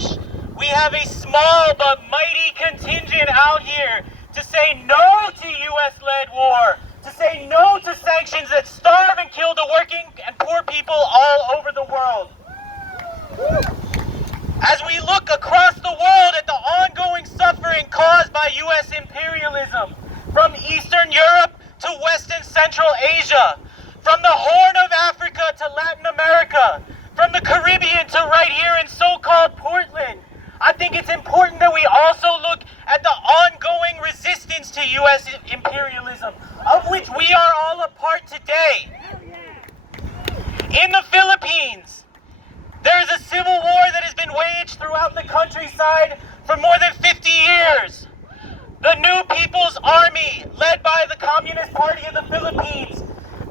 march. We have a small but mighty contingent out here to say no to US-led war, to say no to sanctions that starve and kill the working and poor people all over the world. As we look across the world at the ongoing suffering caused by US imperialism, from Eastern Europe to West and Central Asia, from the Horn of Africa to Latin America, from the Caribbean to right here in so-called Portland, I think it's important that we also look at the ongoing resistance to US imperialism, of which we are all a part today. In the Philippines, there is a civil war that has been waged throughout the countryside for more than 50 years. The New People's Army, led by the Communist Party of the Philippines,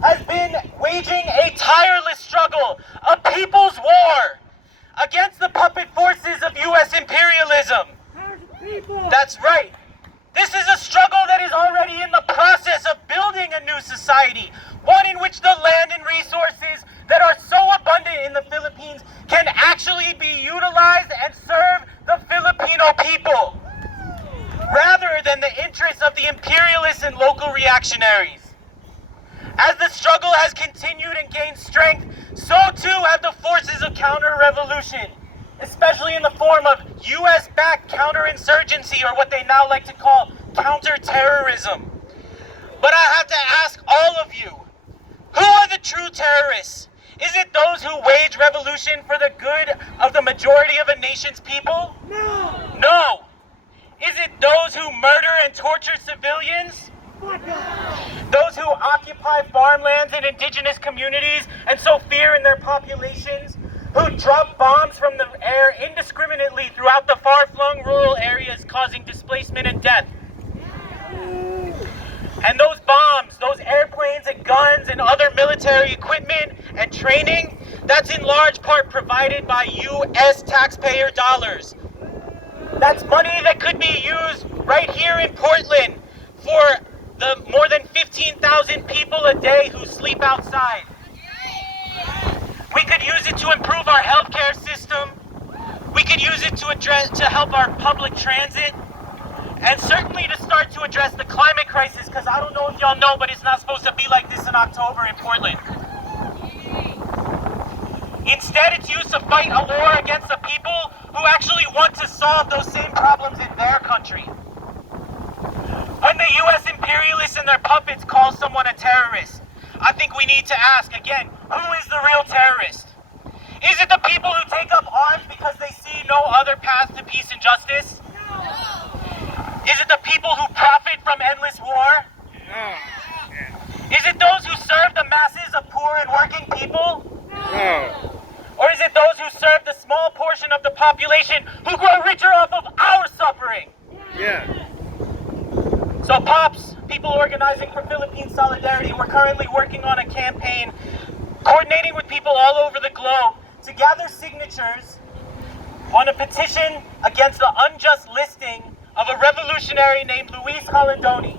has been waging a tireless struggle, a people's war, against the puppet forces of US imperialism. That's right. This is a struggle that is already in the process of building a new society, one in which the land and resources that are so abundant in the Philippines can actually be utilized and serve the Filipino people, rather than the interests of the imperialists and local reactionaries. As the struggle has continued and gained strength, so too have the forces of counter-revolution, especially in the form of US-backed counterinsurgency, or what they now like to call counter-terrorism. But I have to ask all of you, who are the true terrorists? Is it those who wage revolution for the good of the majority of a nation's people? No! No! Is it those who murder and torture civilians? Those who occupy farmlands in indigenous communities and sow fear in their populations? Who drop bombs from the air indiscriminately throughout the far-flung rural areas, causing displacement and death? And those bombs, those airplanes and guns and other military equipment and training, that's in large part provided by US taxpayer dollars. That's money that could be used right here in Portland for the more than 15,000 people a day who sleep outside. We could use it to improve our healthcare system. We could use it to help our public transit. And certainly to start to address the climate crisis, because I don't know if y'all know, but it's not supposed to be like this in October in Portland. Instead, it's used to fight a war against the people who actually want to solve those same problems in their country. When the US imperialists and their puppets call someone a terrorist, I think we need to ask again, who is the real terrorist? Is it the people who take up arms because they see no other path to peace and justice? Is it the people who profit from endless war? No. Is it those who serve the masses of poor and working people? No. Or is it those who serve the small portion of the population who grow richer off of our suffering? Yeah. So POPs, People Organizing for Philippine Solidarity, we're currently working on a campaign, coordinating with people all over the globe to gather signatures on a petition against the unjust listing of a revolutionary named Luis Halandoni.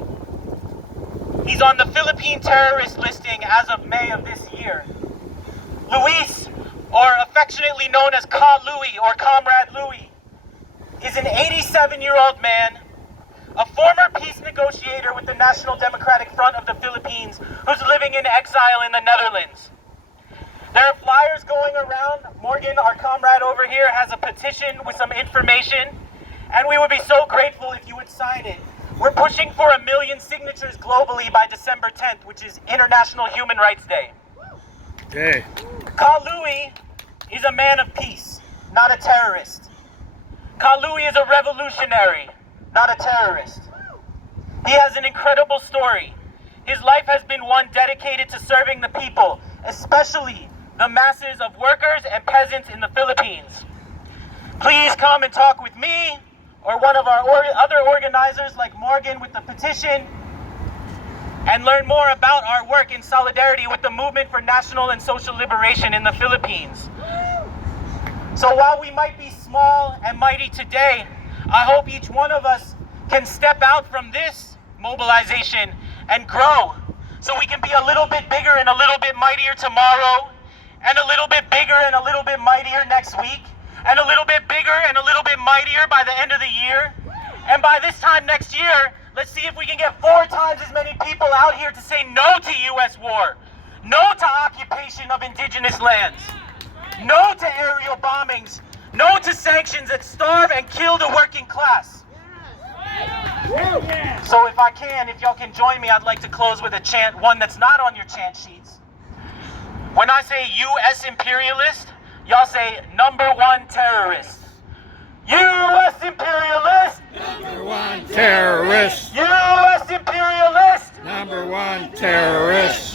He's on the Philippine terrorist listing as of May of this year. Luis, or affectionately known as Ka Louie or Comrade Louie, is an 87-year-old man, a former peace negotiator with the National Democratic Front of the Philippines, who's living in exile in the Netherlands. There are flyers going around. Morgan, our comrade over here, has a petition with some information, and we would be so grateful if you would sign it. We're pushing for 1 million signatures globally by December 10th, which is International Human Rights Day. Okay. Ka Louie is a man of peace, not a terrorist. Ka Louie is a revolutionary, not a terrorist. He has an incredible story. His life has been one dedicated to serving the people, especially the masses of workers and peasants in the Philippines. Please come and talk with me or one of our other organizers like Morgan with the petition, and learn more about our work in solidarity with the movement for national and social liberation in the Philippines. So while we might be small and mighty today, I hope each one of us can step out from this mobilization and grow, so we can be a little bit bigger and a little bit mightier tomorrow, and a little bit bigger and a little bit mightier next week, and a little bit bigger and a little bit mightier by the end of the year. And by this time next year, let's see if we can get 4 times as many people out here to say no to U.S. war, no to occupation of indigenous lands, no to aerial bombings, no to sanctions that starve and kill the working class. So if I can, if y'all can join me, I'd like to close with a chant, one that's not on your chant sheets. When I say U.S. imperialist, y'all say #1 terrorist. U.S. imperialist! #1 terrorist! U.S. imperialist! #1 terrorist!